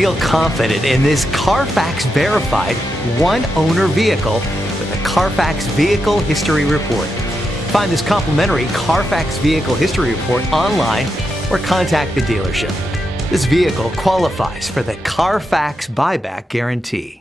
Feel confident in this Carfax verified one-owner vehicle with a Carfax Vehicle History Report. Find this complimentary Carfax Vehicle History Report online or contact the dealership. This vehicle qualifies for the Carfax Buyback Guarantee.